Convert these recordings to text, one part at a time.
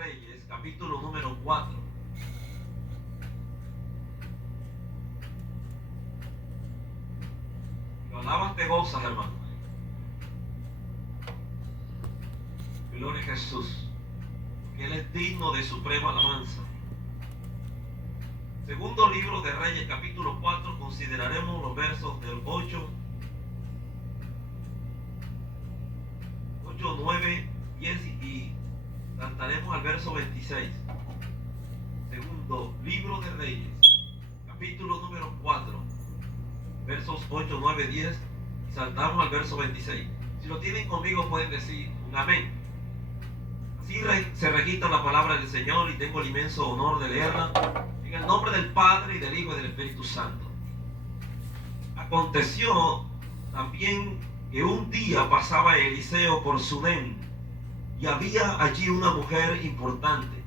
Reyes, capítulo número 4. Si lo alabas te gozas, hermano. Gloria a Jesús, que Él es digno de suprema alabanza. Segundo libro de Reyes, capítulo 4, consideraremos los versos del 8, 9, 10 y saltaremos al verso 26. Segundo libro de Reyes, capítulo número 4, versos 8, 9, 10 y saltamos al verso 26. Si lo tienen conmigo pueden decir un amén. Así se registra la palabra del Señor y tengo el inmenso honor de leerla en el nombre del Padre y del Hijo y del Espíritu Santo. Aconteció también que un día pasaba Eliseo por Sunem y había allí una mujer importante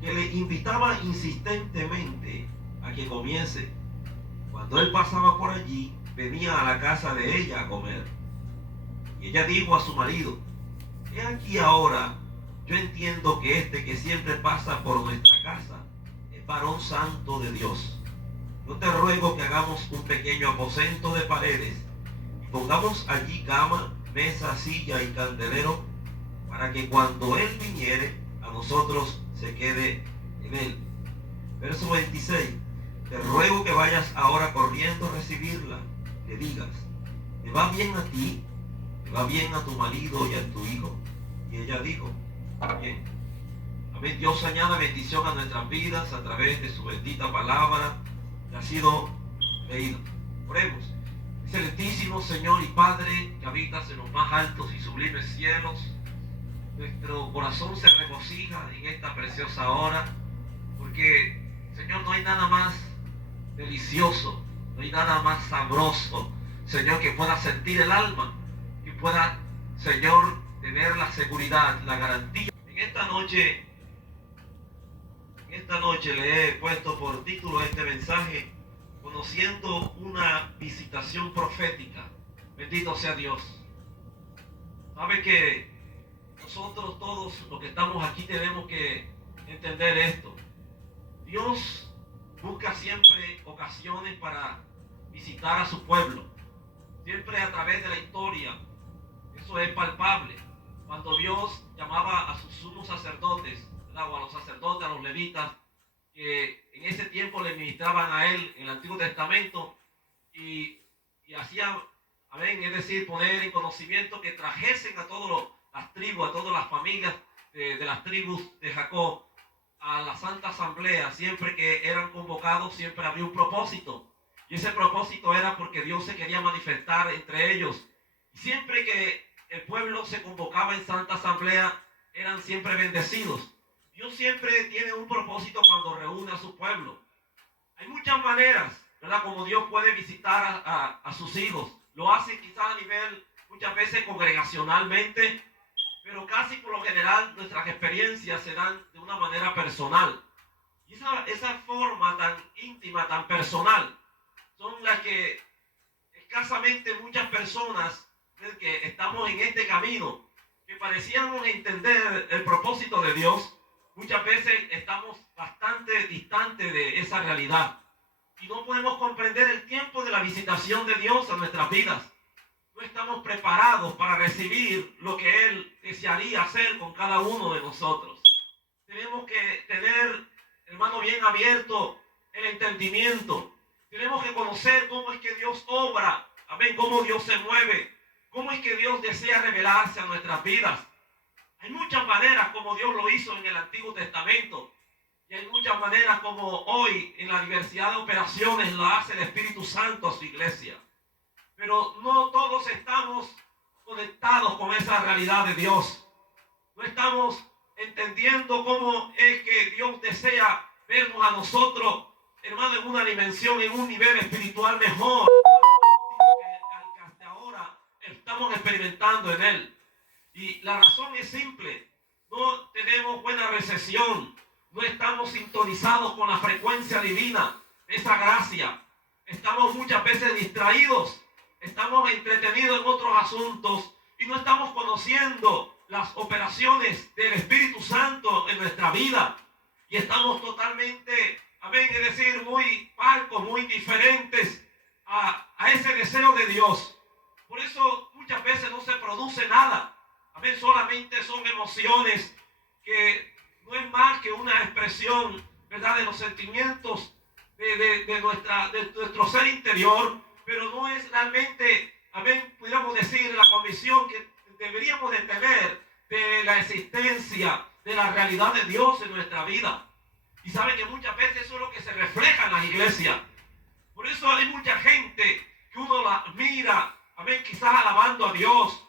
que le invitaba insistentemente a que comiese. Cuando él pasaba por allí, venía a la casa de ella a comer. Y ella dijo a su marido: he aquí ahora, yo entiendo que este que siempre pasa por nuestra casa es varón santo de Dios. Yo te ruego que hagamos un pequeño aposento de paredes y pongamos allí cama, mesa, silla y candelero, para que cuando él viniere a nosotros se quede en él. Verso 26. Te ruego que vayas ahora corriendo a recibirla, le digas: ¿te va bien a ti? ¿Te va bien a tu marido y a tu hijo? Y ella dijo: bien. Amén. Dios añada bendición a nuestras vidas a través de su bendita palabra que ha sido leída. Oremos. Excelentísimo Señor y Padre que habitas en los más altos y sublimes cielos, nuestro corazón se regocija en esta preciosa hora, porque Señor, no hay nada más delicioso, no hay nada más sabroso, Señor, que pueda sentir el alma, que pueda, Señor, tener la seguridad, la garantía. En esta noche le he puesto por título a este mensaje: conociendo una visitación profética. Bendito sea Dios. Sabe que nosotros todos los que estamos aquí tenemos que entender esto. Dios busca siempre ocasiones para visitar a su pueblo, siempre a través de la historia. Eso es palpable. Cuando Dios llamaba a sus sumos sacerdotes, o a los sacerdotes, a los levitas, que en ese tiempo le ministraban a él en el Antiguo Testamento, y hacían, amén, es decir, poner en conocimiento que trajesen a todas las tribus, a todas las familias de las tribus de Jacob a la Santa Asamblea. Siempre que eran convocados, siempre había un propósito, y ese propósito era porque Dios se quería manifestar entre ellos. Y siempre que el pueblo se convocaba en Santa Asamblea, eran siempre bendecidos. Dios siempre tiene un propósito cuando reúne a su pueblo. Hay muchas maneras, ¿verdad?, como Dios puede visitar a sus hijos. Lo hace quizás a nivel, muchas veces congregacionalmente, pero casi por lo general nuestras experiencias se dan de una manera personal. Y esa forma tan íntima, tan personal, son las que escasamente muchas personas que estamos en este camino, que parecíamos entender el propósito de Dios, muchas veces estamos bastante distantes de esa realidad y no podemos comprender el tiempo de la visitación de Dios a nuestras vidas. No estamos preparados para recibir lo que Él desearía hacer con cada uno de nosotros. Tenemos que tener, hermano, bien abierto el entendimiento. Tenemos que conocer cómo es que Dios obra, amén, cómo Dios se mueve, cómo es que Dios desea revelarse a nuestras vidas. Hay muchas maneras como Dios lo hizo en el Antiguo Testamento, y hay muchas maneras como hoy en la diversidad de operaciones lo hace el Espíritu Santo a su iglesia. Pero no todos estamos conectados con esa realidad de Dios. No estamos entendiendo cómo es que Dios desea vernos a nosotros, hermano, en una dimensión, en un nivel espiritual mejor al que hasta ahora estamos experimentando en Él. Y la razón es simple: no tenemos buena recepción, no estamos sintonizados con la frecuencia divina, esa gracia. Estamos muchas veces distraídos, estamos entretenidos en otros asuntos y no estamos conociendo las operaciones del Espíritu Santo en nuestra vida. Y estamos totalmente, amén, es decir, muy parcos, muy diferentes a ese deseo de Dios. Por eso muchas veces no se produce nada. Amén, solamente son emociones que no es más que una expresión, ¿verdad?, de los sentimientos de nuestro ser interior, pero no es realmente, amén, pudiéramos decir, la convicción que deberíamos de tener de la existencia, de la realidad de Dios en nuestra vida. Y saben que muchas veces eso es lo que se refleja en las iglesias. Por eso hay mucha gente que uno la mira, amén, quizás alabando a Dios,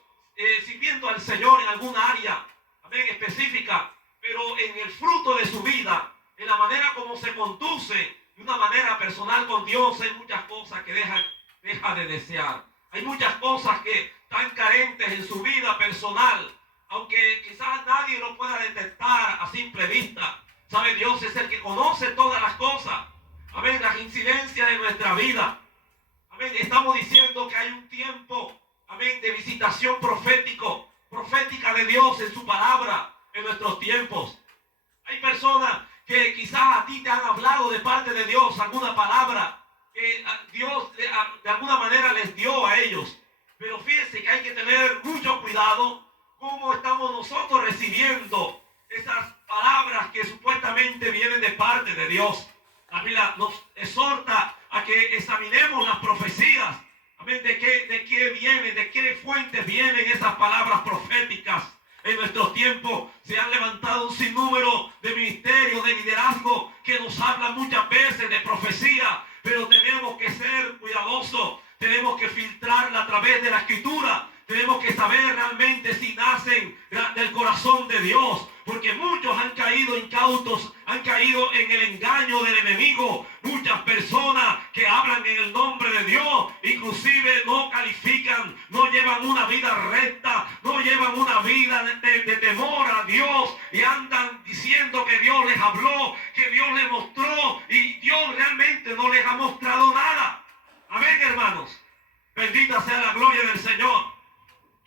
sirviendo al Señor en alguna área, amén, específica, pero en el fruto de su vida, en la manera como se conduce de una manera personal con Dios, hay muchas cosas que deja de desear. Hay muchas cosas que están carentes en su vida personal, aunque quizás nadie lo pueda detectar a simple vista. Sabe, Dios es el que conoce todas las cosas, amén, las incidencias de nuestra vida. Amén, estamos diciendo que hay un tiempo, amén, de visitación profética de Dios en su palabra en nuestros tiempos. Hay personas que quizás a ti te han hablado de parte de Dios alguna palabra que Dios de alguna manera les dio a ellos. Pero fíjense que hay que tener mucho cuidado cómo estamos nosotros recibiendo esas palabras que supuestamente vienen de parte de Dios. La Biblia nos exhorta a que examinemos las profecías. Amén. ¿De qué vienen? ¿De qué fuentes vienen esas palabras proféticas? En nuestros tiempos se han levantado un sinnúmero de ministerios, de liderazgo, que nos hablan muchas veces de profecía, pero tenemos que ser cuidadosos, tenemos que filtrarla a través de la Escritura, tenemos que saber realmente si nacen del corazón de Dios, porque muchos han caído incautos, han caído en el engaño del enemigo. Muchas personas que hablan en el nombre de Dios, inclusive no califican, no llevan una vida recta, no llevan una vida de temor a Dios, y andan diciendo que Dios les habló, que Dios les mostró, y Dios realmente no les ha mostrado nada. Amén, hermanos. Bendita sea la gloria del Señor.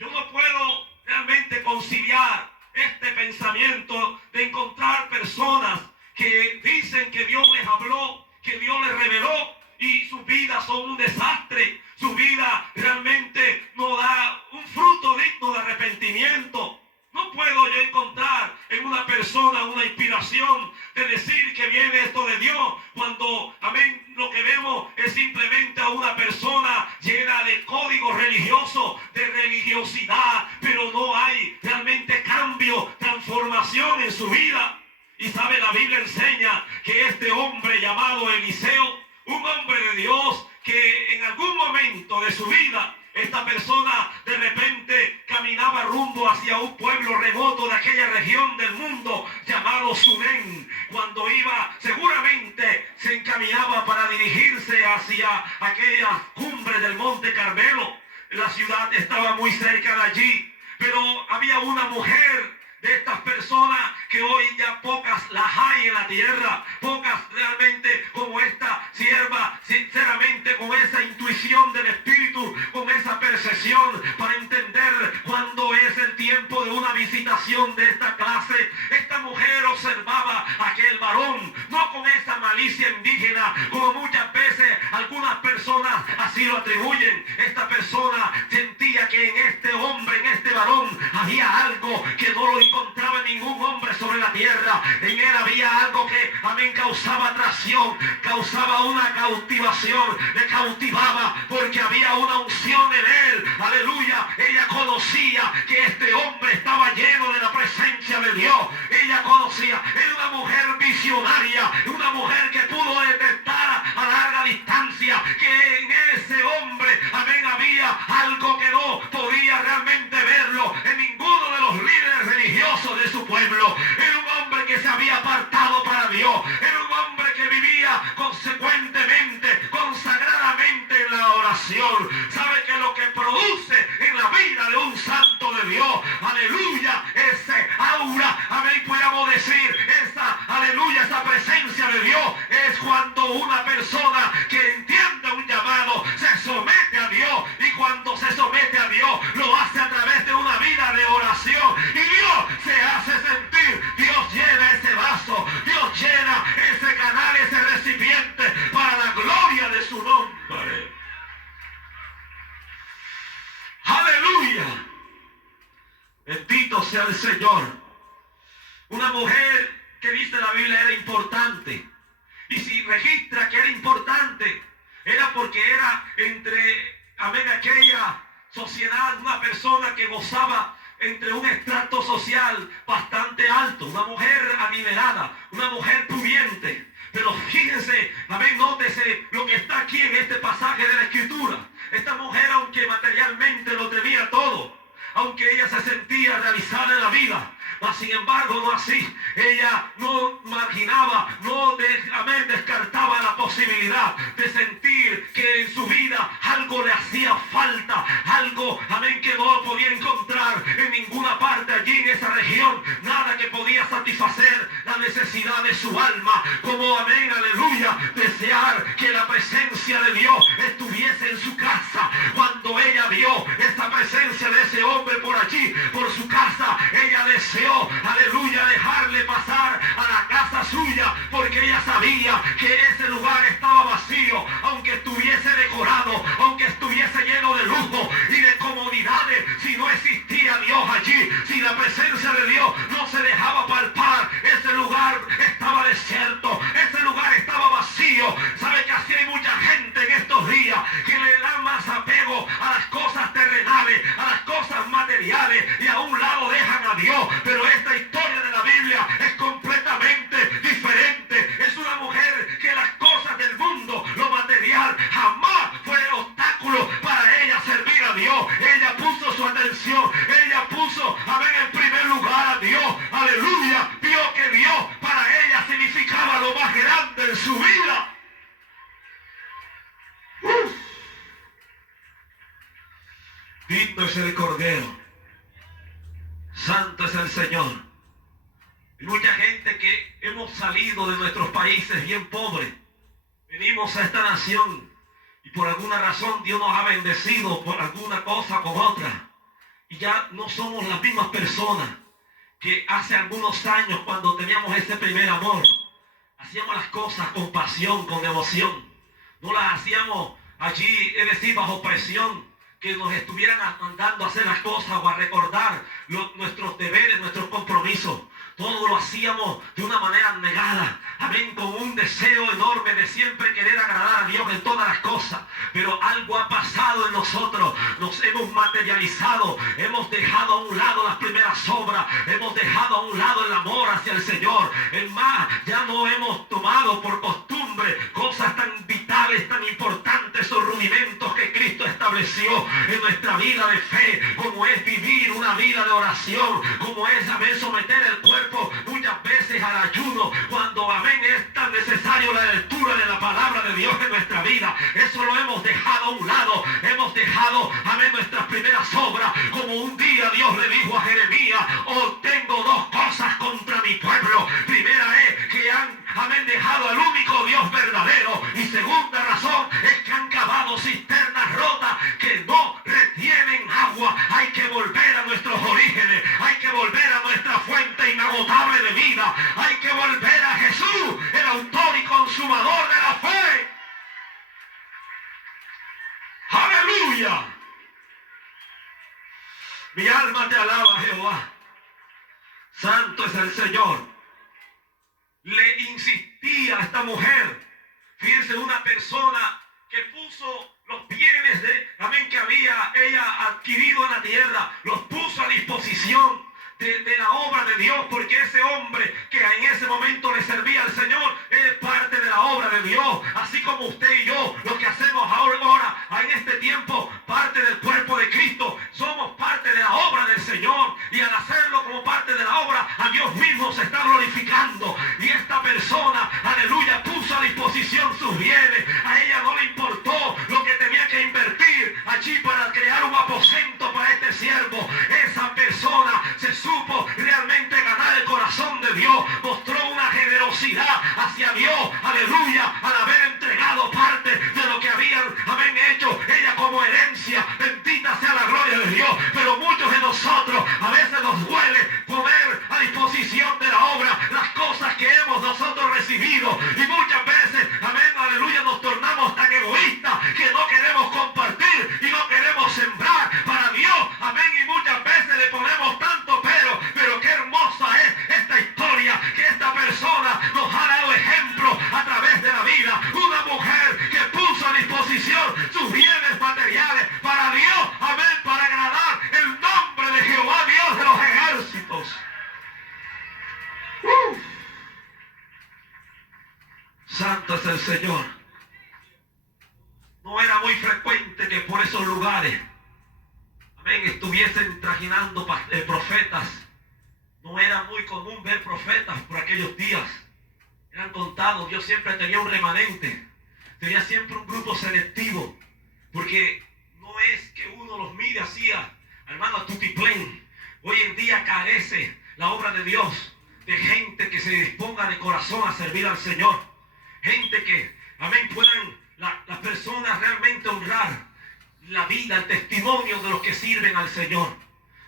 Yo no puedo realmente conciliar este pensamiento de encontrar personas que dicen que Dios les habló, que Dios les reveló, y sus vidas son un desastre. Su vida realmente no da un fruto digno de arrepentimiento. No puedo yo encontrar en una persona una inspiración de decir que viene esto de Dios, cuando, amén, lo que vemos es simplemente a una persona llena de códigos religiosos, de religiosidad, pero no hay realmente cambio, transformación en su vida. Y sabe, la Biblia enseña que este hombre llamado Eliseo, un hombre de Dios, que en algún momento de su vida, esta persona de repente caminaba rumbo hacia un pueblo remoto de aquella región del mundo llamado Sunén. Cuando iba, seguramente se encaminaba para dirigirse hacia aquellas cumbres del Monte Carmelo. La ciudad estaba muy cerca de allí, pero había una mujer de estas personas que hoy ya pocas las hay en la tierra, pocas realmente como esta sierva, sinceramente con esa intuición del Espíritu, con esa percepción para entender cuándo es el tiempo de una visitación de esta clase. Esta mujer observaba a aquel varón, no con esa malicia indígena, como muchas veces algunas personas así lo atribuyen. Esta persona sentía que en este hombre, en este varón, había algo que no lo encontraba ningún hombre sobre la tierra. En él había algo que, amén, causaba atracción, causaba una cautivación, le cautivaba porque había una unción en él. Aleluya. Ella conocía que este hombre estaba lleno de la presencia de Dios. Ella conocía, era una mujer visionaria, una mujer que pudo detectar a larga distancia que en ese hombre, amén, había algo que no podía realmente verlo en ninguno de los líderes religiosos de su pueblo. Era un hombre que se había apartado para Dios, era un hombre que vivía consecuentemente, consagradamente en la oración. Sabe que lo que produce en la vida de un santo de Dios, aleluya, ese aura, amén, podríamos decir, esa, aleluya, esa presencia de Dios, es cuando una persona que entiende un llamado se somete a Dios, y cuando se somete a Dios lo hace a través de una vida de oración, y Dios se hace sentir Una mujer que dice la Biblia era importante. Y si registra que era importante, era porque era entre, amén, aquella sociedad, una persona que gozaba entre un estrato social bastante alto, una mujer adinerada, una mujer pudiente. Pero fíjense, amén, nótese lo que está aquí en este pasaje de la Escritura. Esta mujer, aunque materialmente lo tenía todo, aunque ella se sentía realizada en la vida, mas sin embargo no así. Ella no marginaba, amén, descartaba la posibilidad de sentir que en su vida algo le hacía falta, algo, amén, que no podía encontrar en ninguna parte allí en esa región, nada que podía satisfacer la necesidad de su alma, como, amén, aleluya, desear que la presencia de Dios estuviese en su casa. Cuando ella vio esa presencia de ese hombre por allí, por su casa, ella deseó, aleluya, dejarle pasar a la casa suya, porque ella sabía que ese lugar estaba vacío, aunque estuviese decorado, aunque estuviese lleno de lujo y de comodidades. Si no existía Dios allí, si la presencia de Dios no se dejaba palpar, ese lugar estaba desierto, ese lugar estaba vacío. ¿Sabe que así hay mucha gente en estos días que le da más apego a las cosas terrenales, a las cosas materiales, y a un lado dejan a Dios? Pero esta historia de la Biblia es completamente diferente. Es una mujer que las cosas del mundo, lo material, jamás fue obstáculo para ella servir a Dios. Ella puso su atención, ella puso, amén, en primer lugar a Dios. Aleluya, vio que Dios para ella significaba lo más grande en su vida. Digno es el Cordero, santo es el Señor. Hay mucha gente que hemos salido de nuestros países bien pobres, venimos a esta nación y por alguna razón Dios nos ha bendecido por alguna cosa con otra, y ya no somos las mismas personas que hace algunos años, cuando teníamos ese primer amor. Hacíamos las cosas con pasión, con devoción, no las hacíamos allí, es decir, bajo presión, que nos estuvieran mandando a hacer las cosas o a recordar nuestros deberes, nuestros compromisos. Todo lo hacíamos de una manera negada, amén, con un deseo enorme de siempre querer agradar a Dios en todas las cosas. Pero algo ha pasado en nosotros, nos hemos materializado, hemos dejado a un lado las primeras obras, hemos dejado a un lado el amor hacia el Señor. Es más, ya no hemos tomado por costumbre cosas tan vitales, tan importantes, esos rudimentos que Cristo estableció en nuestra vida de fe, como es vivir una vida de oración, como es, amén, someter el cuerpo muchas veces al ayuno, cuando, amén, es tan necesario la lectura de la palabra de Dios en nuestra vida. Eso lo hemos dejado a un lado, hemos dejado, amén, nuestras primeras obras, como un día Dios le dijo a Jeremías: oh, tengo dos cosas contra mi pueblo. Primera es que han, amén, dejado al único Dios verdadero, y segunda razón es que han cavado cisternas rotas que no retienen agua. Hay que volver a nuestros orígenes, hay que volver a nuestra fuente inagotable de vida, hay que volver a Jesús, el autor y consumador de la fe. ¡Aleluya! Mi alma te alaba, Jehová. Santo es el Señor. Le insistía a esta mujer. Fíjense, una persona que puso los bienes amén, que había ella adquirido en la tierra, los puso a disposición de la obra de Dios, porque ese hombre que en ese momento le servía al Señor es parte de la obra de Dios, así como usted y yo, lo que hacemos ahora en este tiempo, parte del cuerpo de Cristo, somos parte de la obra del Señor, y al hacerlo como parte de la obra, a Dios mismo se está glorificando. Y esta persona, aleluya, puso a disposición sus bienes. A ella no le importó lo que tenía que invertir allí para crear un aposento para este siervo. Esa persona se supo realmente ganar el corazón de Dios, mostró una generosidad hacia Dios, aleluya, al haber entregado parte de lo que habían, amén, hecho ella como herencia. Bendita sea la gloria de Dios. Pero muchos de nosotros a veces nos duele poner a disposición de la obra las cosas que hemos nosotros recibido, y muchas veces, amén, aleluya, nos tornamos tan egoístas que no queremos compartir y no queremos sembrar para Dios, amén, y muchas veces le ponemos tanto pero qué hermosa es esta historia Santo es el Señor. No era muy frecuente que por esos lugares, amén, estuviesen trajinando profetas. No era muy común ver profetas por aquellos días. Eran contados. Dios siempre tenía un remanente. Tenía siempre un grupo selectivo. Porque no es que uno los mire así, hermano, a tutiplén. Hoy en día carece la obra de Dios de gente que se disponga de corazón a servir al Señor. Gente que, amén, puedan las personas realmente honrar la vida, el testimonio de los que sirven al Señor.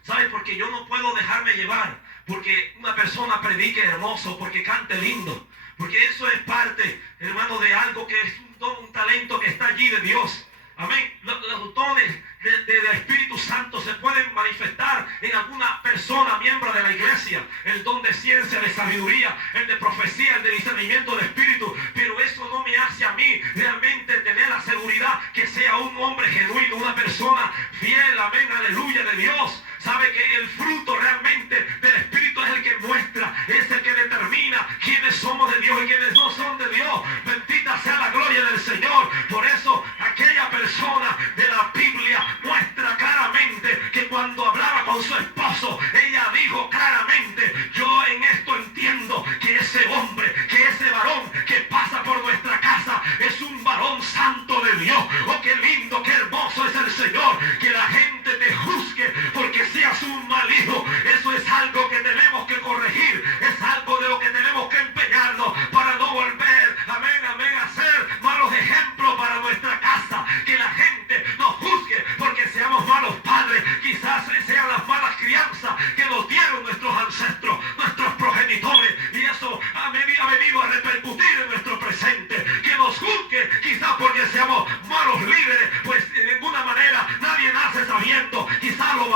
¿Sabe? Porque yo no puedo dejarme llevar porque una persona predique hermoso, porque cante lindo. Porque eso es parte, hermano, de algo que es un don, un talento que está allí de Dios. Amén. Los dones del Espíritu Santo se pueden manifestar en alguna persona, miembro de la iglesia. El don de ciencia, de sabiduría, el de profecía, el de discernimiento de espíritu. Pero eso no me hace a mí realmente tener la seguridad que sea un hombre genuino, una persona fiel, amén, aleluya, de Dios. Sabe que el fruto realmente del Espíritu es el que muestra, es el que determina quiénes somos de Dios y quiénes no son de Dios. Bendita sea la gloria del Señor. Por eso aquella persona de la Biblia muestra claramente que cuando hablaba con su esposo, ella dijo claramente: yo en esto entiendo que ese hombre, que ese varón que pasa por nuestra casa es un varón santo de Dios. Oh, qué lindo, qué hermoso es el Señor. Que la gente te juzgue porque seas un mal hijo, eso es algo que tenemos que corregir, es algo de lo que tenemos que empeñarnos para no volver, amén, amén, a ser malos ejemplos para nuestra casa. Que la gente nos juzgue porque seamos malos padres, quizás sean las malas crianzas que nos dieron nuestros ancestros, nuestros progenitores, y eso ha venido a repercutir en nuestro presente. Que nos juzgue quizás porque seamos malos líderes, pues de ninguna manera nadie nace sabiendo. Quizás lo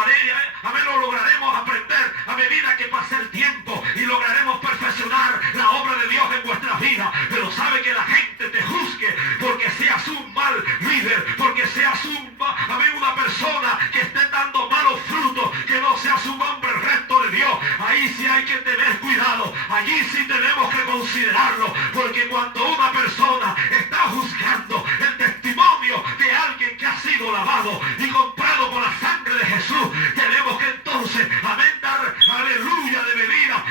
lograremos aprender a medida que pase el tiempo y lograremos perfeccionar la obra de Dios en vuestras vidas. Pero sabe que la gente te juzgue porque seas un mal líder, porque seas una persona que esté dando malos frutos, que no seas un hombre recto de Dios. Ahí sí hay que tener cuidado, allí sí tenemos que considerarlo, porque cuando una persona está juzgando el testimonio de alguien que ha sido lavado y comprado con la sangre de Jesús, tenemos que entonces, amén, dar aleluya de bebida,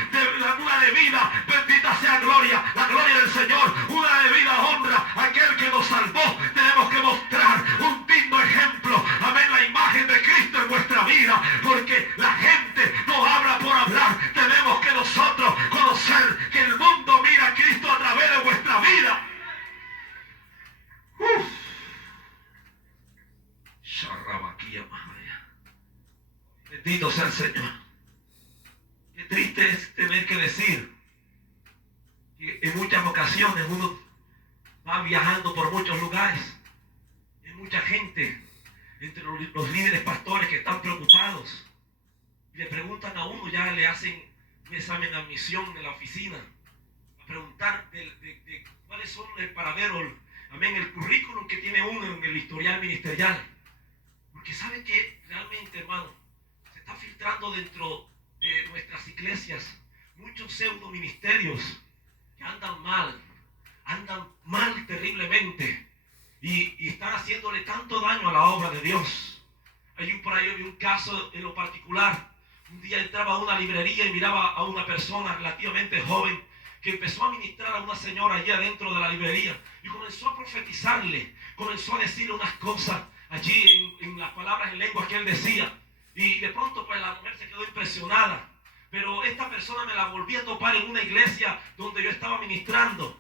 una debida, bendita sea gloria, la gloria del Señor, una debida honra a aquel que nos salvó. Tenemos que mostrar un digno ejemplo, amén, la imagen de Cristo en nuestra vida, porque la gente no habla por hablar. Tenemos que nosotros conocer que el mundo mira a Cristo a través de vuestra vida. Bendito sea el Señor. Qué triste es tener que decir que en muchas ocasiones uno va viajando por muchos lugares. Hay mucha gente entre los líderes pastores que están preocupados y le preguntan a uno, ya le hacen un examen de admisión en la oficina, a preguntar de cuáles son para ver amén, el currículum que tiene uno en el historial ministerial. Porque sabe que realmente, hermano, se está filtrando dentro de nuestras iglesias muchos pseudo ministerios que andan mal terriblemente y están haciéndole tanto daño a la obra de Dios. Por ahí había un caso en lo particular. Un día entraba a una librería y miraba a una persona relativamente joven que empezó a ministrar a una señora allí adentro de la librería y comenzó a profetizarle, comenzó a decirle unas cosas allí en las palabras en lengua que él decía. Y de pronto pues la mujer se quedó impresionada. Pero esta persona me la volví a topar en una iglesia donde yo estaba ministrando.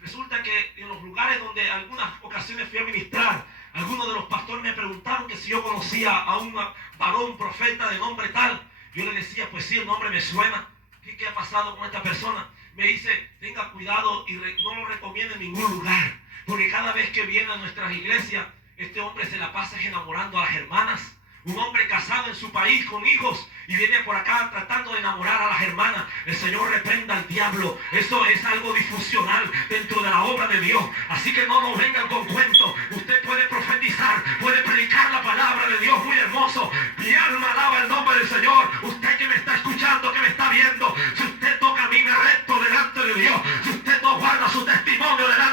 Resulta que en los lugares donde algunas ocasiones fui a ministrar, algunos de los pastores me preguntaron que si yo conocía a un varón profeta de nombre tal. Yo le decía, pues sí, el nombre me suena. ¿Qué ha pasado con esta persona? Me dice, tenga cuidado y no lo recomiendo en ningún lugar. Porque cada vez que viene a nuestras iglesias, este hombre se la pasa enamorando a las hermanas. Un hombre casado en su país con hijos y viene por acá tratando de enamorar a las hermanas. El Señor reprenda al diablo. Eso es algo disfuncional dentro de la obra de Dios. Así que no nos vengan con cuentos. Usted puede profetizar, puede predicar la palabra de Dios muy hermoso. Mi alma alaba el nombre del Señor. Usted que me está escuchando, que me está viendo, si usted no camina recto delante de Dios, si usted no guarda su testimonio delante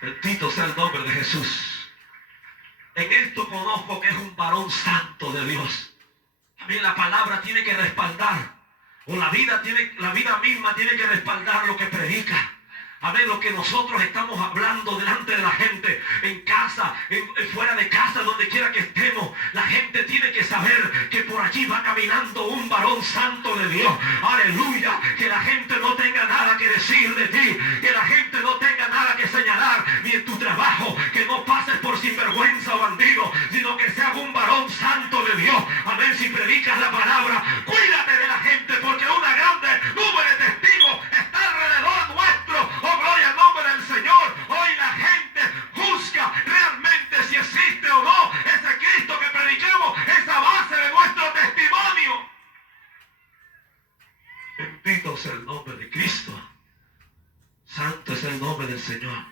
Bendito sea el nombre de Jesús. En esto conozco que es un varón santo de Dios. También la palabra tiene que respaldar, o la vida misma tiene que respaldar lo que predica. Amén, lo que nosotros estamos hablando delante de la gente, en casa, fuera de casa, donde quiera que estemos, la gente tiene que saber que por allí va caminando un varón santo de Dios. Aleluya, que la gente no tenga nada que decir de ti, que la gente no tenga nada que señalar, ni en tu trabajo, que no pases por sinvergüenza o bandido, sino que seas un varón santo de Dios. Amén, si predicas la palabra, cuídate de la gente, porque una grande nube de testigos está alrededor nuestro. ¡Oh, gloria al nombre del Señor! Hoy la gente juzga realmente si existe o no ese Cristo que prediquemos, esa base de nuestro testimonio. Bendito sea el nombre de Cristo. Santo es el nombre del Señor.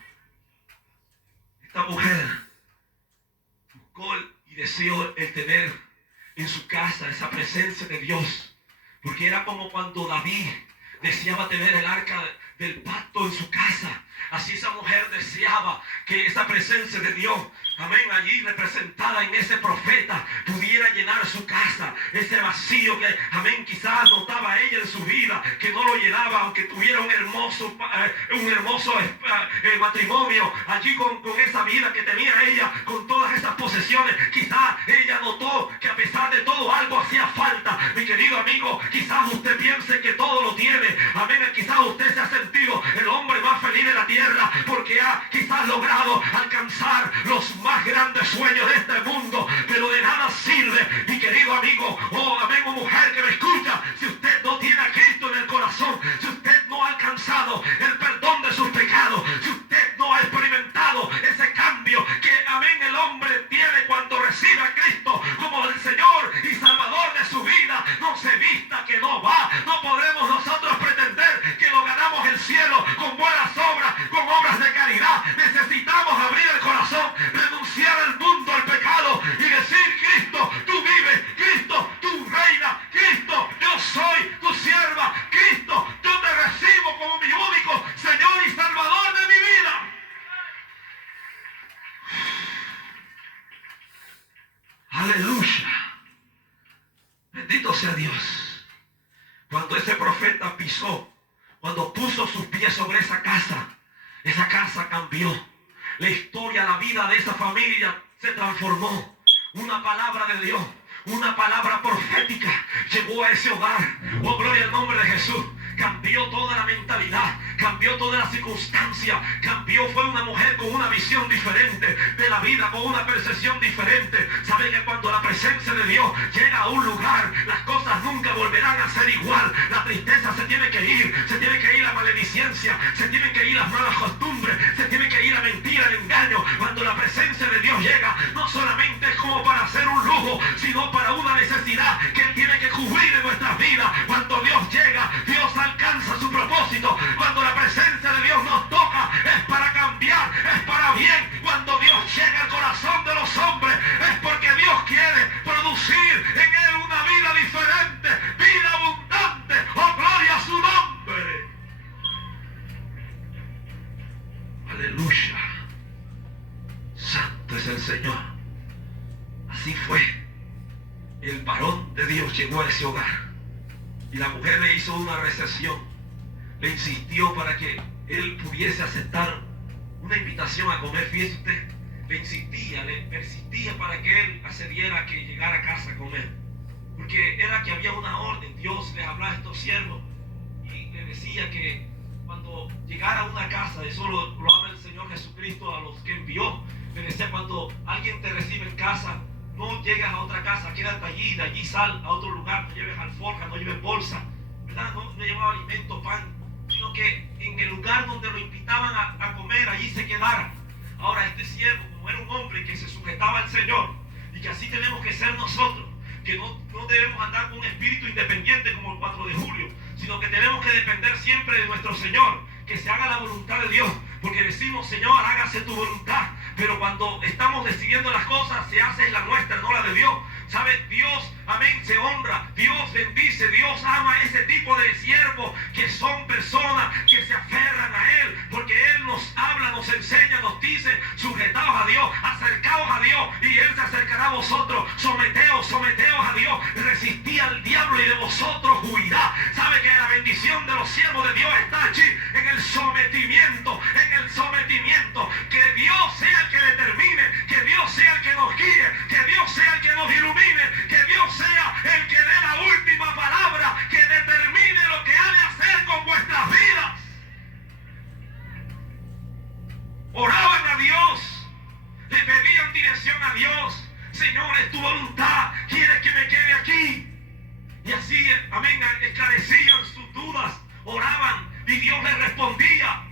Esta mujer buscó y deseó el tener en su casa esa presencia de Dios, porque era como cuando David deseaba tener el arca del pacto en su casa. Así esa mujer deseaba que esa presencia de Dios, amén, allí representada en ese profeta, pudiera llenar su casa. Ese vacío que, amén, quizás notaba ella en su vida, que no lo llenaba, aunque tuviera un hermoso matrimonio allí con esa vida que tenía ella, con todas esas posesiones. Quizás ella notó que a pesar de todo algo hacía falta. Mi querido amigo, quizás usted piense que todo lo tiene, amén, quizás usted se ha sentido el hombre más feliz de la tierra, porque ha quizás logrado alcanzar los más grandes sueños de este mundo, pero de nada sirve, mi querido amigo, oh amén, o mujer que me escucha, si usted no tiene a Cristo en el corazón, si usted no ha alcanzado el perdón de sus pecados, si usted no ha experimentado ese cambio que, amén, el hombre tiene cuando recibe a Cristo como el Señor y Salvador de su vida, no se vista que no va. No podremos nosotros pretender que lo ganamos el cielo con buenas obras, con obras de caridad. Necesitamos abrir el corazón, renunciar al mundo, al pecado y decir: Cristo, tú vives, Cristo, tú reinas, Cristo, yo soy tu sierva, Cristo, yo te recibo como mi único Señor y Salvador de mi vida. Aleluya. Bendito sea Dios. Cuando ese profeta pisó, cuando puso sus pies sobre esa casa cambió. La historia, la vida de esa familia se transformó. Una palabra de Dios, una palabra profética llegó a ese hogar. Oh, gloria al nombre de Jesús. Cambió toda la mentalidad, cambió toda la circunstancia, fue una mujer con una visión diferente de la vida, con una percepción diferente. Sabe que cuando la presencia de Dios llega a un lugar, las cosas nunca volverán a ser igual. La tristeza se tiene que ir la maledicencia, se tienen que ir las malas costumbres, se tiene que ir la mentira, el engaño. Cuando la presencia de Dios llega, no solamente es como para hacer un lujo, sino para una necesidad que Él tiene que cubrir en nuestras vidas. Cuando Dios llega, Dios alcanza su propósito. Cuando la presencia de Dios nos toca, es para cambiar, es para bien. Cuando Dios llega al corazón de los hombres, es porque Dios quiere producir en él una vida diferente, vida abundante. ¡Oh, gloria a su nombre! Aleluya. Santo es el Señor. Así fue. El varón de Dios llegó a ese hogar y la mujer le hizo una recepción. Le insistió para que él pudiese aceptar una invitación a comer. Fíjese usted, le persistía para que él accediera a que llegara a casa a comer, porque era que había una orden. Dios le hablaba a estos siervos y le decía que cuando llegara a una casa, eso lo habla el Señor Jesucristo a los que envió. Le decía: cuando alguien te recibe en casa, no llegas a otra casa, quédate allí, de allí sal a otro lugar, no lleves alforja, no lleves bolsa, ¿verdad? No llevaba alimento, pan, sino que en el lugar donde lo invitaban a comer, allí se quedara. Ahora, este siervo, como era un hombre que se sujetaba al Señor, y que así tenemos que ser nosotros, que no debemos andar con un espíritu independiente como el 4 de julio, sino que tenemos que depender siempre de nuestro Señor, que se haga la voluntad de Dios, porque decimos: Señor, hágase tu voluntad, pero cuando estamos decidiendo las cosas, se hace la nuestra, no la de Dios. ¿Sabe? Dios, amén, se honra, Dios bendice, Dios ama a ese tipo de siervos que son personas que se aferran a Él, porque Él nos habla, nos enseña, nos siervo de Dios está allí en el sometimiento, que Dios sea el que determine, que Dios sea el que nos guíe, que Dios sea el que nos ilumine, que Dios sea el que dé la última palabra, que determine lo que ha de hacer con vuestras vidas. Oraban a Dios, le pedían dirección a Dios. Señor, es tu voluntad, ¿quieres que me quede aquí? Y así, amén, esclarecían sus dudas, oraban y Dios les respondía.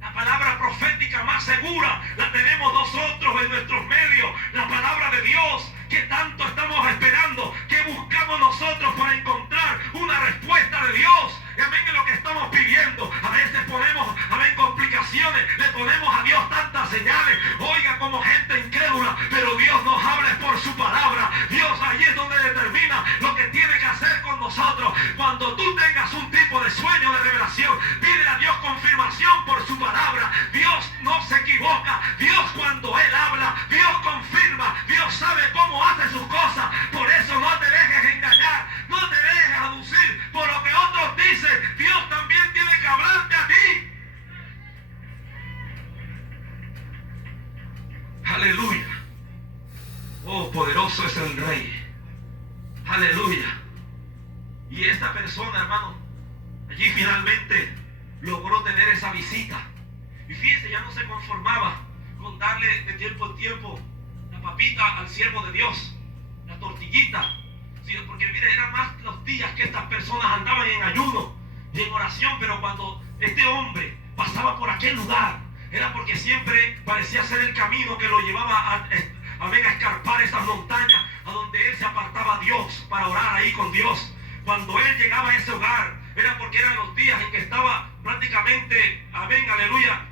La palabra profética más segura la tenemos nosotros en nuestros medios, la palabra de Dios que tanto estamos esperando, que buscamos nosotros para encontrar una respuesta de Dios. Amén, en lo que estamos pidiendo. A veces ponemos, amén, complicaciones, le ponemos a Dios tantas señales. Oiga, como gente incrédula, pero Dios nos habla por su palabra. Dios allí es donde determina lo que tiene que hacer con nosotros. Cuando tú tengas un tipo de sueño, de revelación, pide a Dios confirmación por su palabra. Dios no se equivoca. Dios, cuando Él habla, Dios confirma. Dios sabe cómo hace sus cosas. Por eso no te dejes engañar, no te dejes aducir por lo que otros dicen. Dios también tiene que hablarte a ti. Aleluya. Oh, poderoso es el Rey. Aleluya. Y esta persona, hermano, allí finalmente logró tener esa visita. Y fíjense, ya no se conformaba con darle de tiempo en tiempo la papita al siervo de Dios, la tortillita, sino porque mire, eran más los días que estas personas andaban en ayuno y en oración. Pero cuando este hombre pasaba por aquel lugar, era porque siempre parecía ser el camino que lo llevaba a escarpar esas montañas, a donde él se apartaba a Dios para orar ahí con Dios. Cuando él llegaba a ese hogar, era porque eran los días en que estaba prácticamente, amén, aleluya,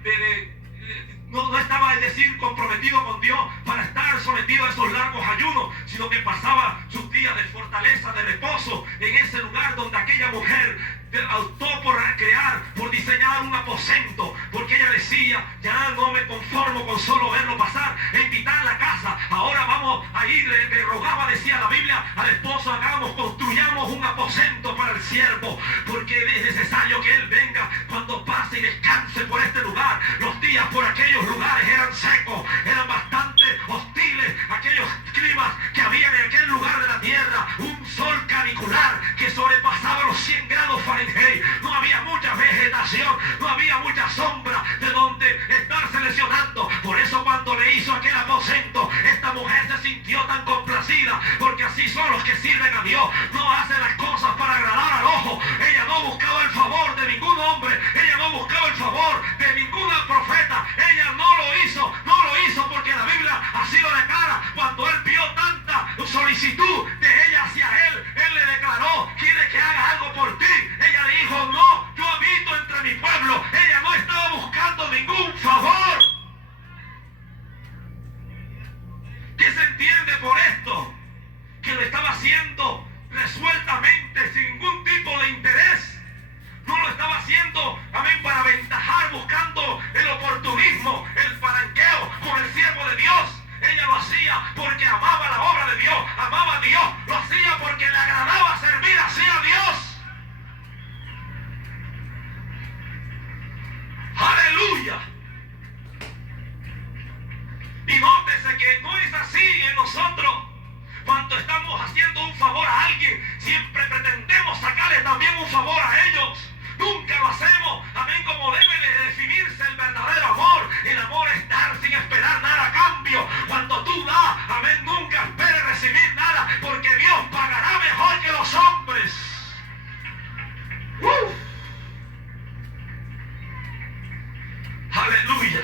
no estaba, es decir, comprometido con Dios para estar sometido a esos largos ayunos, sino que pasaba sus días de fortaleza, de reposo, en ese lugar donde aquella mujer optó por crear, por diseñar un aposento, porque ella decía, ya no me conformo con solo verlo pasar, e invitar la casa, ahora vamos a ir, le rogaba, decía la Biblia, al esposo, construyamos un aposento para el siervo, porque es necesario que él venga cuando pase y descanse por este lugar. Los días por aquellos lugares eran secos, eran bastante hostiles, aquellos climas que había en aquel lugar de la tierra, un sol canicular que sobrepasaba los 100 grados Fahrenheit. No había mucha vegetación, no había mucha sombra de donde estarse lesionando. Por eso cuando le hizo aquel aposento, esta mujer se sintió tan complacida, porque así son los que sirven a Dios. No hacen las cosas para agradar al ojo. Ella no buscaba el favor de ningún hombre, ella no buscaba el favor de ningún profeta. Ella no lo hizo porque la Biblia así lo declara. Cuando él vio tanta solicitud de ella hacia él, él le declaró, ¿quiere que haga algo por ti? Ella le dijo, no, yo habito entre mi pueblo. Ella no estaba buscando ningún favor. ¿Qué se entiende por esto? Que lo estaba haciendo resueltamente, sin ningún tipo de interés. No lo estaba haciendo, amén, para aventajar, buscando el oportunismo, el palanqueo con el siervo de Dios. Ella lo hacía porque amaba la obra de Dios, amaba a Dios, lo hacía porque le agradaba servir así a Dios. ¡Aleluya! Y nótese que no es así en nosotros. Cuando estamos haciendo un favor a alguien, siempre pretendemos sacarle también un favor a ellos. Nunca lo hacemos, amén, como debe de definirse el verdadero amor. El amor es dar sin esperar nada a cambio. Cuando tú das, amén, nunca esperes recibir nada, porque Dios pagará mejor que los hombres. Aleluya.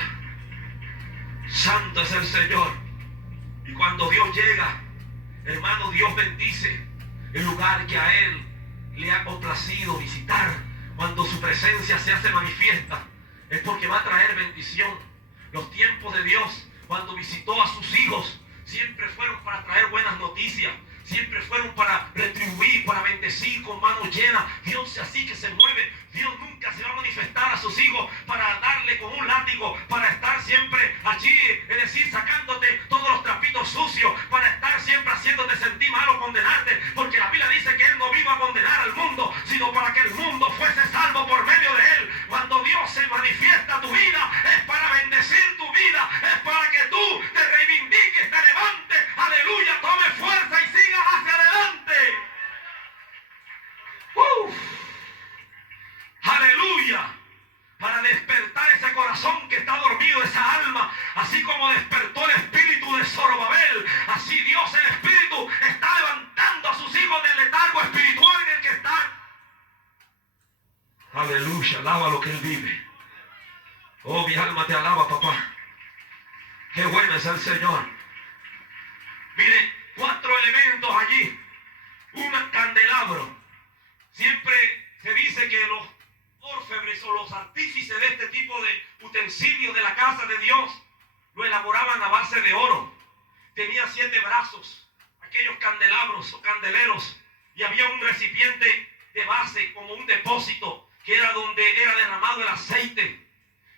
Santo es el Señor. Y cuando Dios llega, hermano, Dios bendice el lugar que a Él le ha complacido visitar. Cuando su presencia se hace manifiesta, es porque va a traer bendición. Los tiempos de Dios, cuando visitó a sus hijos, siempre fueron para traer buenas noticias. Siempre fueron para retribuir, para bendecir con manos llenas. Dios así que se mueve. Dios nunca se va a manifestar a sus hijos para darle con un látigo, para estar siempre allí, es decir, sacándote todos los trapitos sucios, para estar siempre haciéndote sentir mal o condenarte, porque la Biblia dice que Él no vino a condenar al mundo, sino sino para que el mundo fuese salvo por medio de él. Cuando Dios se manifiesta a tu vida, es para bendecir tu vida, es para que tú te reivindiques, te levantes, aleluya, tome fuerza y sigas hacia adelante. Aleluya. Para despertar ese corazón que está dormido, esa alma, así como despertó el espíritu de Zorobabel, así Dios, el Espíritu, está levantando a sus hijos del letargo espiritual en el que están. Aleluya, alaba lo que Él vive. Oh, mi alma te alaba, papá. Qué bueno es el Señor. Mire, 4 elementos allí. Un candelabro. Siempre se dice que los orfebres o los artífices de este tipo de utensilios de la casa de Dios lo elaboraban a base de oro. Tenía 7 brazos, aquellos candelabros o candeleros, y había un recipiente de base como un depósito que era donde era derramado el aceite,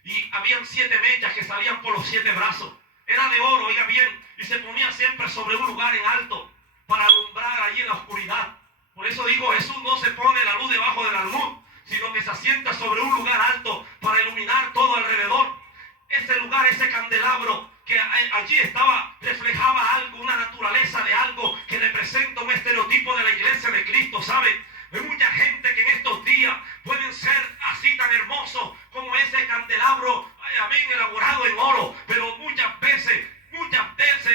y habían 7 mechas que salían por los 7 brazos. Era de oro, oiga bien, y se ponía siempre sobre un lugar en alto para alumbrar allí en la oscuridad. Por eso digo, Jesús no se pone la luz debajo del almud, sino que se asienta sobre un lugar alto para iluminar todo alrededor. Ese lugar, ese candelabro que allí estaba, reflejaba algo, una naturaleza de algo que representa un estereotipo de la iglesia de Cristo, ¿sabe? Hay mucha gente que en estos días pueden ser así tan hermosos como ese candelabro, amén, elaborado en oro, pero muchas veces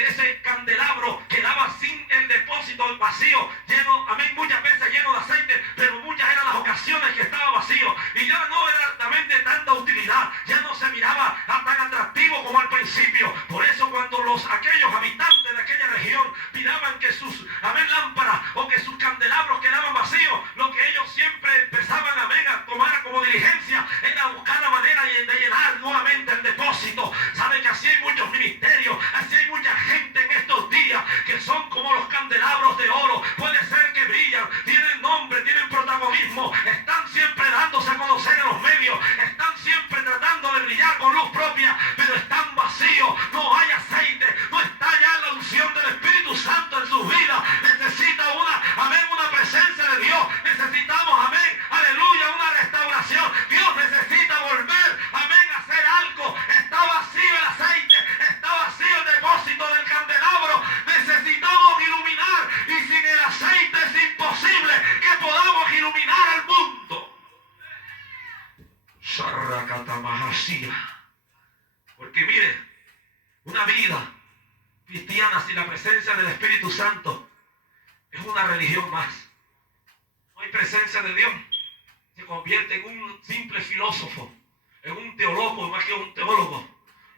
ese candelabro quedaba sin el depósito vacío, lleno, amén, muchas veces lleno de aceite, pero muchas eran las ocasiones que estaba vacío y ya no era también de tanta utilidad, ya no se miraba tan atractivo como al principio. Por eso cuando aquellos habitantes de aquella región miraban que sus, amén, lámparas o que sus candelabros quedaban vacíos, lo que ellos siempre empezaban, amén, a tomar como diligencia era buscar la manera de llenar nuevamente el depósito. Saben que así hay muchos ministerios, así hay mucha gente en estos días que son como los candelabros de oro. Puede ser que brillan, tienen nombre, tienen protagonismo, están siempre dándose a conocer en los medios, están siempre tratando de brillar con luz propia, pero están vacíos, no hay aceite, no está ya la unción del Espíritu Santo en sus vidas. Necesita una presencia de Dios, necesitamos, amén, aleluya, una restauración. Dios necesita volver, amén, a hacer algo. Está vacío el aceite, está vacío el depósito del candelabro. Necesitamos iluminar, y sin el aceite es imposible que podamos iluminar al mundo. Porque mire, una vida cristiana sin la presencia del Espíritu Santo es una religión más. No hay presencia de Dios, se convierte en un simple filósofo, en un teólogo más que un teólogo.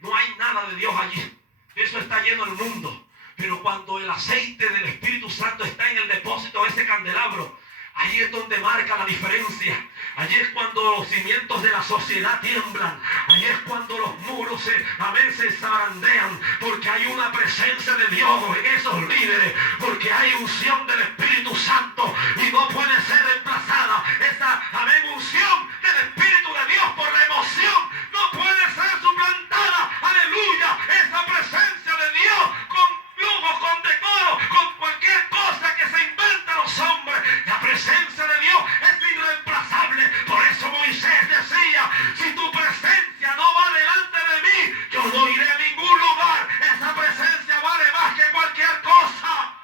No hay nada de Dios allí. De eso está lleno el mundo. Pero cuando el aceite del Espíritu Santo está en el depósito de ese candelabro, ahí es donde marca la diferencia. Allí es cuando los cimientos de la sociedad tiemblan. Allí es cuando los muros se zarandean. Porque hay una presencia de Dios en esos líderes. Porque hay unción del Espíritu Santo. Y no puede ser reemplazada esa, amén, unción del Espíritu de Dios por la emoción. No puede ser suplantada, aleluya, esa presencia de Dios con lujo, con decoro, con cualquier cosa que se inventan los hombres. La presencia de Dios es irreemplazable. Por eso Moisés decía, si tu presencia no va delante de mí, yo no iré a ningún lugar. Esa presencia vale más que cualquier cosa.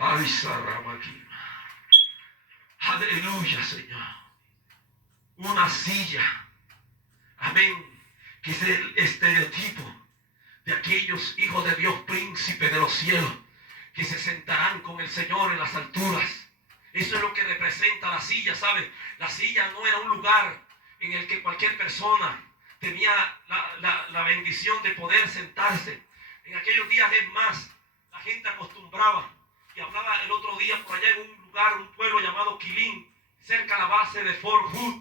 Ay, Sarramaquina. Aleluya, Señor. Una silla, amén, que es el estereotipo de aquellos hijos de Dios, príncipes de los cielos, que se sentarán con el Señor en las alturas. Eso es lo que representa la silla, ¿sabe? La silla no era un lugar en el que cualquier persona tenía la bendición de poder sentarse. En aquellos días, es más, la gente acostumbraba, y hablaba el otro día por allá en un lugar, un pueblo llamado Quilín, cerca a la base de Fort Hood,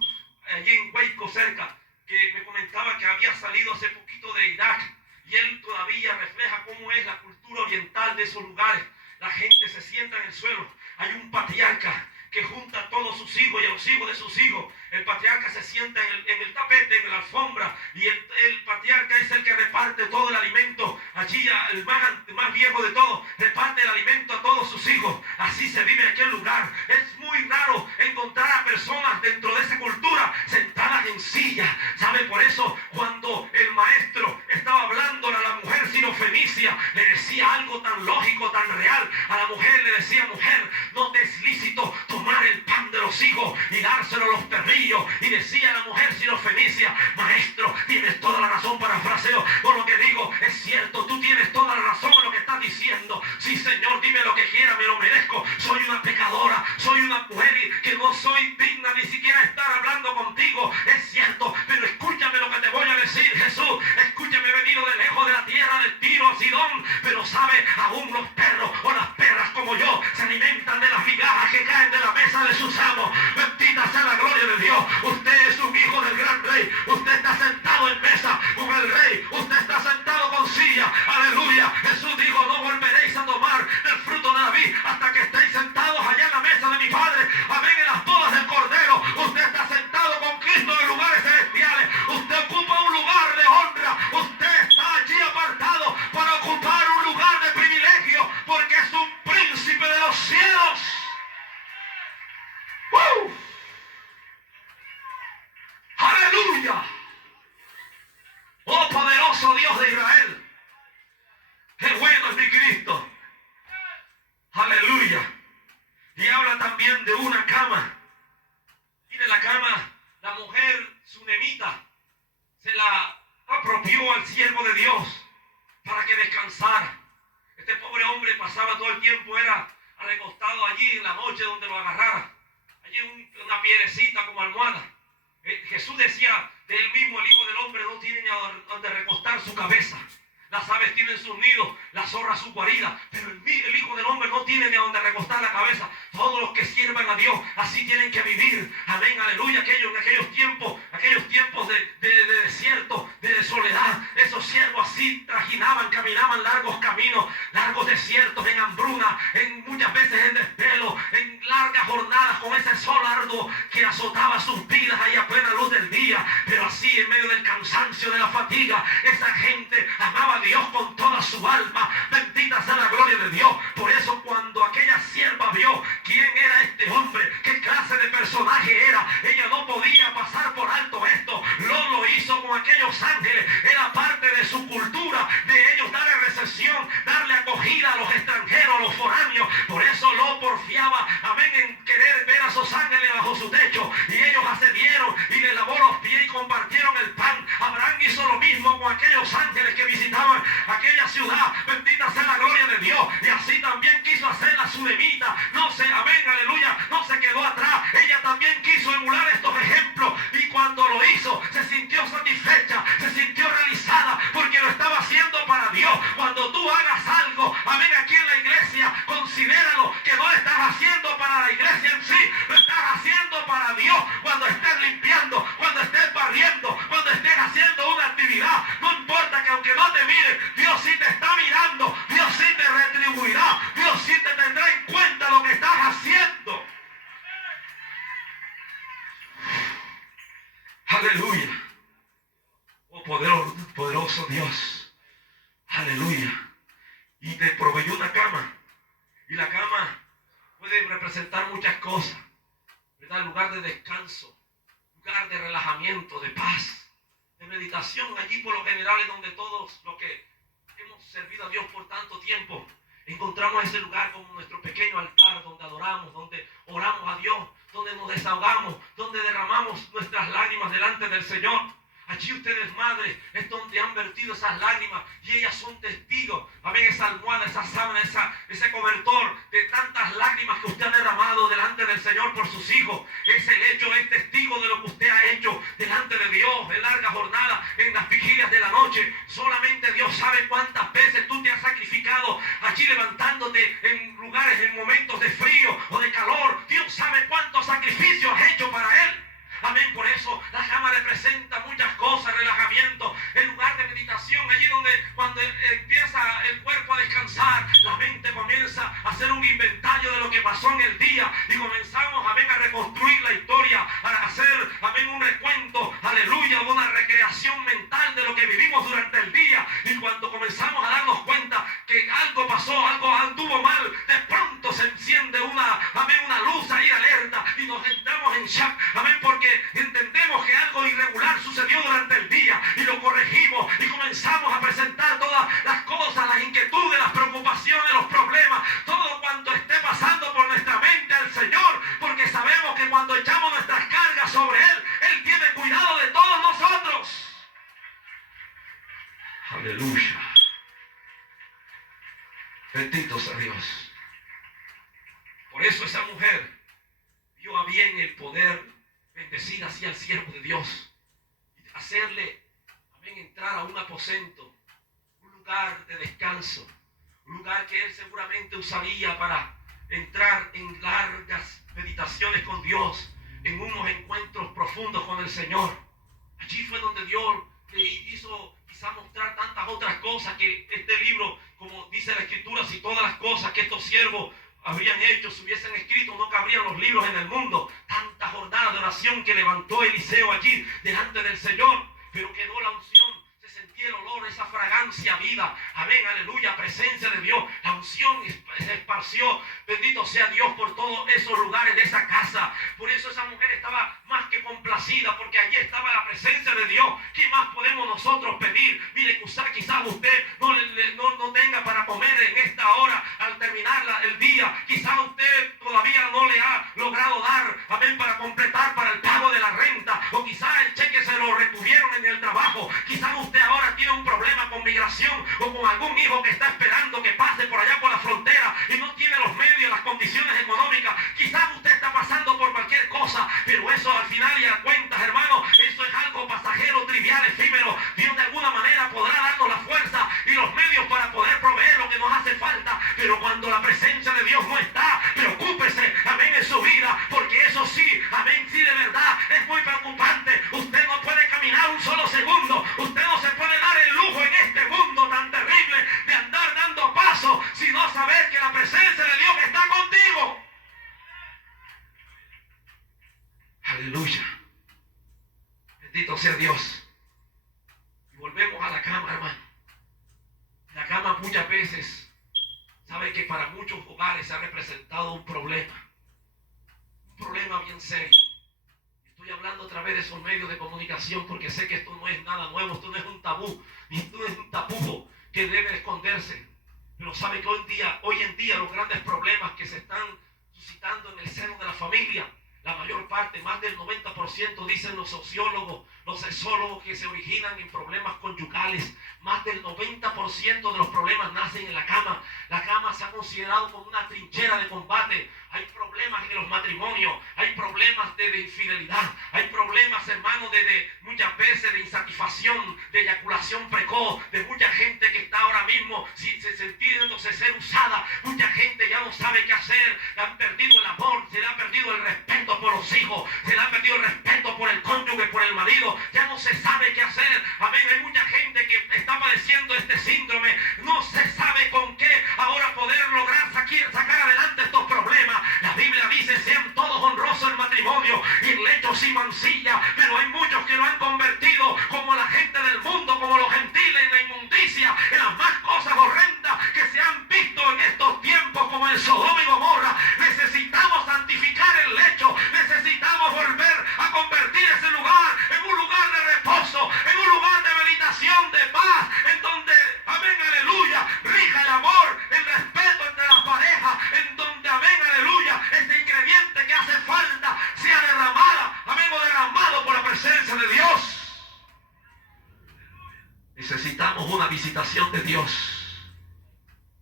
allí en Waco cerca, que me comentaba que había salido hace poquito de Irak, y él todavía refleja cómo es la cultura oriental de esos lugares. La gente se sienta en el suelo, hay un patriarca que junta a todos todos sus hijos y a los hijos de sus hijos. El patriarca se sienta en el tapete, en la alfombra, y el patriarca es el que reparte todo el alimento. Allí el más viejo de todos reparte el alimento a todos sus hijos. Así se vive en aquel lugar. Es muy raro encontrar a personas dentro de esa cultura sentadas en silla. ¿Sabe? Por eso cuando el maestro estaba hablando a la mujer sirofenicia, le decía algo tan lógico, tan real. A la mujer le decía: mujer, no te es lícito tomar el pan de los hijos y dárselo a los perrillos. Y decía la mujer sirofenicia: maestro, tienes toda la razón. Parafraseo por lo que digo, es cierto, tú tienes toda la razón en lo que estás diciendo. Sí, Señor, dime lo que quiera, me lo merezco. Soy una pecadora, soy una mujer que no soy digna ni siquiera estar hablando contigo. Es cierto, pero escúchame lo que te voy a decir, Jesús. Escúchame, he venido de lejos de la tierra del Tiro, Sidón, pero sabe, aún los perros o las perras como yo se alimentan de las migajas que caen de la mesa de sus amos. Bendita sea la gloria de Dios. Usted es un hijo del gran rey. Usted está sentado en mesa con el rey. Usted está sentado con silla. Aleluya. Jesús dijo: no volveréis a tomar del fruto de la vid hasta que estéis sentados allá en la mesa de mi Padre. Amén. En las bodas del Cordero. Usted está sentado con Cristo en lugares celestiales. Usted ocupa un lugar de honra. Usted está allí apartado para ocupar un lugar de privilegio, porque es un príncipe de los cielos. Aleluya. Oh poderoso Dios de Israel, qué bueno es mi Cristo. Aleluya. Y habla también de una cama. Mire, la cama, la mujer sunemita se la apropió al siervo de Dios para que descansara. Este pobre hombre pasaba todo el tiempo, era recostado allí en la noche donde lo agarrara. Allí una piedrecita como almohada. Jesús decía de él mismo: el Hijo del Hombre no tiene ni a donde recostar su cabeza. Las aves tienen sus nidos, las zorras su guarida, pero el Hijo del Hombre no tiene ni a donde recostar la cabeza. Todos los que sirvan a Dios así tienen que vivir. Amén, aleluya. En aquellos tiempos de desierto, de soledad, esos siervos así trajinaban, caminaban largos caminos, largos desiertos, en hambruna, muchas veces en desvelo, en largas jornadas con ese sol arduo que azotaba sus vidas ahí a plena luz del día. Pero así, en medio del cansancio, de la fatiga, esa gente amaba a Dios con toda su alma. Bendita sea la gloria de Dios. Por eso cuando aquella sierva vio quién era este hombre, qué clase de personaje era, ella no podía pasar por alto esto. Lo hizo con aquellos ángeles. Era parte de su cultura, de ellos darle recepción, darle acogida a los extranjeros, a los foráneos. Por eso lo porfiaba, amén, en querer ver a esos ángeles bajo su techo. Y ellos accedieron y le lavó los pies y compartieron el pan. Abraham hizo lo mismo con aquellos ángeles que visitaban aquella ciudad. Bendita sea la gloria de Dios. Y así también quiso hacer la sunemita. No se, amén, aleluya, no se quedó atrás. Ella también quiso emular estos ejemplos. Y cuando lo hizo, se sintió satisfecha, se sintió realizada, porque lo estaba haciendo para Dios. Cuando tú hagas algo, amén, aquí en la iglesia, considéralo que no lo estás haciendo para la iglesia en sí, lo estás haciendo para Dios. Cuando estés limpiando, cuando estés barriendo, cuando estés haciendo una actividad, no importa que aunque no te mire, Dios sí te está mirando, Dios sí te retribuirá, Dios sí te tendrá en cuenta lo que estás haciendo. Aleluya. Oh poderoso Dios. Aleluya. Y te proveyó una cama. Y la cama puede representar muchas cosas, ¿verdad? Lugar de descanso, lugar de relajamiento, de paz, de meditación. Allí por lo general es donde todos los que hemos servido a Dios por tanto tiempo encontramos ese lugar como nuestro pequeño altar, donde adoramos, donde oramos a Dios, donde nos desahogamos, donde derramamos nuestras lágrimas delante del Señor. Allí ustedes, madres, es donde han vertido esas lágrimas y ellas son testigos. Amén, esa almohada, esa sábana, ese cobertor de tantas lágrimas que usted ha derramado delante del Señor por sus hijos. Ese lecho es testigo de lo que usted ha hecho delante de Dios en larga jornada, en las vigilias de la noche. Solamente Dios sabe cuántas veces tú te has sacrificado allí levantándote en lugares, en momentos de frío o de calor. Dios sabe cuántos sacrificios has hecho para Él. Amén, por eso la cama representa muchas cosas, relajamiento, el lugar de meditación, allí donde cuando empieza el cuerpo a descansar, la mente comienza a hacer un inventario de lo que pasó en el día y comenzamos, amén, a reconstruir Aleluya. Bendito sea Dios. Por eso esa mujer vio a bien el poder bendecir así al siervo de Dios, hacerle, amén, entrar a un aposento, un lugar de descanso, un lugar que él seguramente usaría para entrar en largas meditaciones con Dios, en unos encuentros profundos con el Señor. Allí fue donde Dios le hizo quizá mostrar tantas otras cosas que este libro, como dice la Escritura, si todas las cosas que estos siervos habrían hecho, se hubiesen escrito, no cabrían los libros en el mundo. Tanta jornada de oración que levantó Eliseo allí delante del Señor, pero quedó la unción, se sentía el olor, esa fragancia viva, amén, aleluya, presencia de Dios. La unción se esparció, bendito sea Dios, por todos esos lugares de esa casa. Por eso esa mujer estaba más que complacida, porque allí estaba la presencia de Dios. ¿Qué más podemos nosotros pedir? Mire, quizás usted no tenga para comer en esta hora al terminar el día. Quizás usted todavía no le ha logrado dar, amén, para completar para el pago de la renta, o quizás el cheque se lo retuvieron en el trabajo. Quizás usted ahora tiene un problema con migración o con algún hijo que está esperando que pase por allá por la frontera y no tiene los medios, las condiciones económicas. Quizás usted está pasando por cualquier cosa, pero eso al final y a cuentas, hermano, eso es algo pasajero, trivial, efímero. Dios de alguna manera podrá darnos la fuerza y los medios para poder proveer lo que nos hace falta, pero cuando la presencia de Dios no está, preocúpese, amén, en su vida, porque eso sí, amén, sí, de verdad es muy preocupante. Usted no puede caminar un solo segundo, usted no se puede dar el lujo en este mundo tan terrible de andar dando pasos, sino saber que la presencia de Dios está contigo. Aleluya. Bendito sea Dios. Y volvemos a la cama, hermano. La cama muchas veces, sabe que para muchos hogares se ha representado un problema bien serio. Estoy hablando a través de esos medios de comunicación porque sé que esto no es nada nuevo, esto no es un tabú, ni esto es un tapujo que debe esconderse. Pero sabe que hoy en día los grandes problemas que se están suscitando en el seno de la familia, la mayor parte, más del 90%, dicen los sociólogos, los sexólogos, que se originan en problemas conyugales. Más del 90% de los problemas nacen en la cama. La cama se ha considerado como una trinchera de combate. Hay problemas en los matrimonios, hay problemas de infidelidad, hay problemas, hermanos, de muchas veces de insatisfacción, de eyaculación precoz, de mucha gente que está ahora mismo sintiéndose ser usada. Mucha gente ya no sabe qué hacer, han perdido el amor, se le ha perdido el respeto por los hijos, se le ha perdido el respeto por el cónyuge, por el marido, ya no se sabe qué hacer. Amén, hay mucha gente que está padeciendo este síndrome, no se sabe con qué ahora poder lograr sacar adelante estos problemas. La Biblia dice: sean todos honrosos en matrimonio y en lechos y mancilla, pero hay muchos que lo han convertido como la gente del mundo, como los gentiles, en la inmundicia, en las más cosas horrendas que se han visto en estos tiempos, como en Sodoma y Gomorra. Necesitamos santificar el lecho, necesitamos volver a convertir ese lugar en un lugar de reposo, en un lugar de meditación, de paz, en donde, amén, aleluya, rija el amor, el respeto entre las parejas, en donde, amén, aleluya, este ingrediente que hace falta sea derramada, amén, o derramado por la presencia de Dios. Necesitamos una visitación de Dios,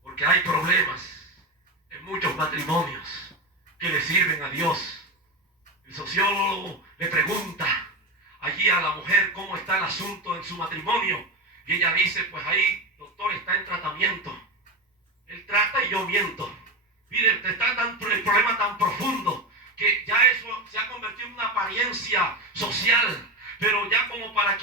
porque hay problemas en muchos matrimonios que le sirven a Dios. El sociólogo le pregunta allí a la mujer cómo está el asunto en su matrimonio, y ella dice: pues ahí, doctor, está en tratamiento. Él trata y yo miento. Mire, está el problema tan profundo que ya eso se ha convertido en una apariencia social, pero ya como para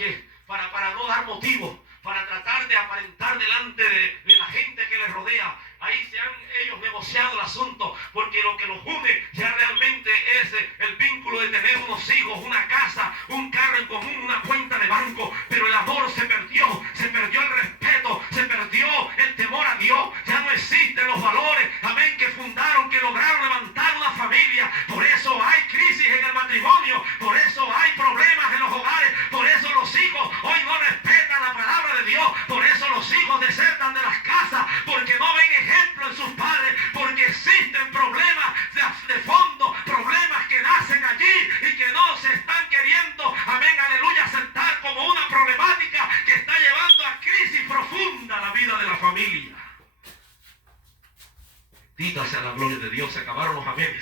no dar motivo, para tratar de aparentar delante de la gente que les rodea. Ahí se han ellos negociado el asunto, porque lo que los une ya realmente es el vínculo de tener unos hijos, una casa, un carro en común, una cuenta de banco. Pero el amor se perdió el respeto, se perdió el temor a Dios. Ya no existen los valores, amén, que fundaron, que lograron levantar una familia. Por eso hay crisis en el matrimonio, por eso hay problemas en los hogares, por eso los hijos hoy no respetan la palabra de Dios, por eso los hijos desertan de las casas, porque no ven ejemplo en sus padres, porque existen problemas de fondo, problemas que nacen allí y que no se están queriendo, amén, aleluya, aceptar como una problemática que está llevando a crisis profundas sea la gloria de Dios. Se acabaron los amenes.